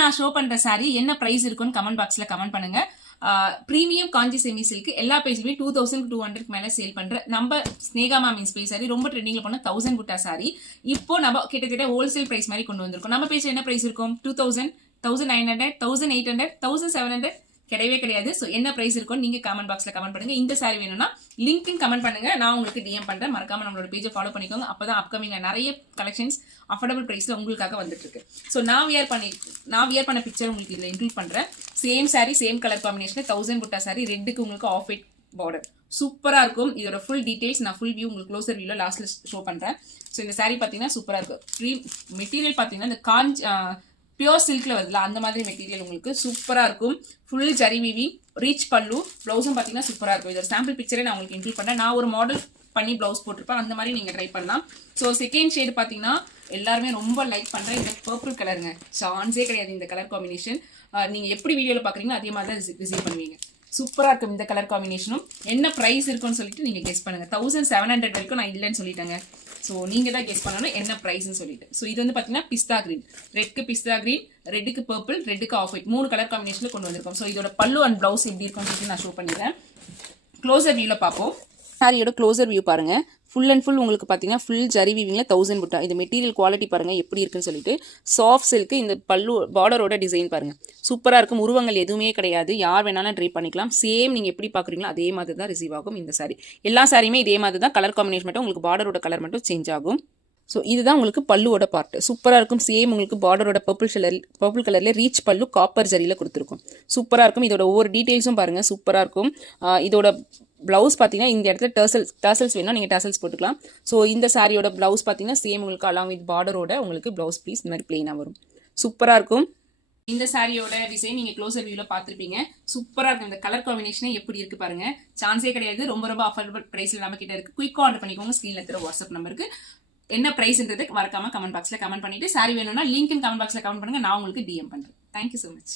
நான் ஷோ பண்ற saree என்ன பிரைஸ் இருக்குன்னு கமெண்ட் பாக்ஸ்ல கமெண்ட் பண்ணுங்க. பிரீமியம் காஞ்சி செமி சில்க் எல்லா பேஜ்லயுமே 2200 மேல சேல் பண்ற நம்ம ஸ்னேகா மேம் இன்ஸ்பைர் சாரி ரொம்ப ட்ரெண்டிங்ல பண்ண 1000 புட்டா சாரி இப்போ நம்ம கிட்டத்தட்ட ஹோல்சேல் பிரைஸ் மாதிரி கொண்டு வந்திருக்கோம். நம்ம பேஜ்ல என்ன பிரைஸ் இருக்கும்? 2000, 1900, 1800, 1700 கிடையவே கிடையாது. ஸோ என்ன பிரைஸ் இருக்கும் நீங்க கமெண்ட் பாக்ஸ்ல கமெண்ட் பண்ணுங்க. இந்த சாரி வேணும்னா லிங்க் கமெண்ட் பண்ணுங்க, நான் உங்களுக்கு டிஎம் பண்றேன். மறக்காம நம்மளோட பேஜை ஃபாலோ பண்ணிக்கோங்க. அப்பதான் அப்கமிங்ல நிறைய கலெக்ஷன்ஸ் அஃபோர்டபுள் பிரைஸ்ல உங்களுக்காக வந்துட்டு இருக்கு. ஸோ நான் வியர் பண்ண பிக்சர் உங்களுக்கு இதுல இன்க்ளூட் பண்றேன். Same sorry same colour combination 1000 புட்டா சாரி ரெட்டுக்கு உங்களுக்கு ஆஃப் ஒயிட் பார்டர் சூப்பரா இருக்கும். இதோட ஃபுல் டீடைல்ஸ் நான் ஃபுல் வியூ உங்களுக்கு க்ளோசர் வியூல லாஸ்ட்ல ஷோ பண்றேன். ஸோ இந்த சாரி பாத்தீங்கன்னா சூப்பரா இருக்கும். மெட்டீரியல் பாத்தீங்கன்னா இந்த பியோர் சில்க்ல வருதுல அந்த மாதிரி மெட்டீரியல் உங்களுக்கு சூப்பரா இருக்கும். ஃபுல் ஜரி வீவிங் ரீச் பல்லு பிளவுஸும் பாத்தீங்கன்னா சூப்பரா இருக்கும். இதோட சாம்பிள் பிக்சரே நான் உங்களுக்கு இன்க்ளூட் பண்ணேன். நான் ஒரு மாடல் பண்ணி பிளவுஸ் போட்டிருப்பேன், அந்த மாதிரி நீங்க ட்ரை பண்ணலாம். ஸோ செகண்ட் ஷேடு பாத்தீங்கன்னா எல்லாருமே ரொம்ப லைக் பண்ற இந்த பர்பிள் கலருங்க. சான்ஸே கிடையாது இந்த கலர் காம்பினேஷன். நீங்க எப்படி வீடியோல பாக்குறீங்களோ அதே மாதிரி தான் ரிசீவ் பண்ணுவீங்க. சூப்பரா இருக்கும் இந்த கலர் காம்பினேஷனும். என்ன பிரைஸ் இருக்குன்னு சொல்லிட்டு நீங்க கெஸ் பண்ணுங்க. 1700 வரைக்கும் நான் இல்லைன்னு சொல்லிட்டேங்க. ஸோ நீங்க தான் கெஸ் பண்ணணும் என்ன பிரைஸ்ன்னு சொல்லிட்டு. ஸோ இது வந்து பாத்தீங்கன்னா பிஸ்தா கிரீன், ரெட்க்கு பிஸ்தா கிரீன், ரெட்டுக்கு பர்பிள், ரெட்டுக்கு ஆஃப் ஒயிட் 3 கலர் காம்பினேஷன்ல கொண்டு வந்திருக்கோம். ஸோ இதோட பல்லு அண்ட் பிளவுஸ் எப்படி இருக்கும்னு சொல்லிட்டு நான் ஷோ பண்ணிடுறேன். க்ளோசர் வியூல பார்ப்போம். சாரியோட க்ளோசர் வியூ பாருங்க. ஃபுல் அண்ட் ஃபுல் உங்களுக்கு பார்த்தீங்கன்னா ஃபுல் ஜரி வீவிங்ல 1000 புட்டா. இது மெட்டீரியல் குவாலிட்டி பாருங்க எப்படி இருக்குன்னு சொல்லிட்டு. சாஃப்ட் சில்க் இந்த பல்லு பார்டரோட டிசைன் பாருங்க சூப்பரா இருக்கும். உருவங்கள் எதுவுமே கிடையாது, யார் வேணாலும் ட்ரை பண்ணிக்கலாம். சேம் நீங்க எப்படி பாக்குறீங்களோ அதே மாதிரி தான் ரிசீவ் ஆகும் இந்த சாரி. எல்லா சாரியுமே இதே மாதிரி தான், கலர் காம்பினேஷன் மட்டும் உங்களுக்கு பார்டரோட கலர் மட்டும் சேஞ்ச் ஆகும். ஸோ இதுதான் உங்களுக்கு பல்லுவோட பார்ட் சூப்பராக இருக்கும். சேம் உங்களுக்கு பார்டரோட பர்பிள் கலர்ல ரீச் பல்லு காப்பர் ஜரியில கொடுத்துருக்கும். சூப்பராக இருக்கும். இதோட ஒவ்வொரு டீட்டெயில்ஸும் பாருங்க சூப்பராக இருக்கும். இதோட பிளவுஸ் பார்த்தீங்கன்னா இந்த இடத்துல டர்சல்ஸ் வேணும், நீங்கள் டர்சல்ஸ் போட்டுக்கலாம். ஸோ இந்த சாரியோட பிளவுஸ் பார்த்தீங்கன்னா சேம் உங்களுக்கு அலாங் வித் பார்டரோட உங்களுக்கு பிளவுஸ் பீஸ் இந்த மாதிரி பிளெயினாக வரும். சூப்பராக இருக்கும். இந்த சாரியோட டிசைன் நீங்க க்ளோசர் வியூல பார்த்துருப்பீங்க. சூப்பரா இருக்கும். இந்த கலர் காம்பினேஷனே எப்படி இருக்கு பாருங்க, சான்ஸே கிடையாது. ரொம்ப ரொம்ப அஃபோர்டபுள் பிரைஸ்ல நம்ம கிட்ட இருக்கு. குயிக்கா ஆர்டர் பண்ணிக்கோங்க. ஸ்கிரீன்ல இருக்கிற வாட்ஸ்அப் நம்பருக்கு என்ன பிரைஸ்ன்றது மறக்காம கமெண்ட் பாக்ஸ்ல கமெண்ட் பண்ணிட்டு சாரி வேணும்னா லிங்க் கமெண்ட் பாக்ஸ்ல கமெண்ட் பண்ணுங்க, நான் உங்களுக்கு டிஎம் பண்றேன். Thank you so much.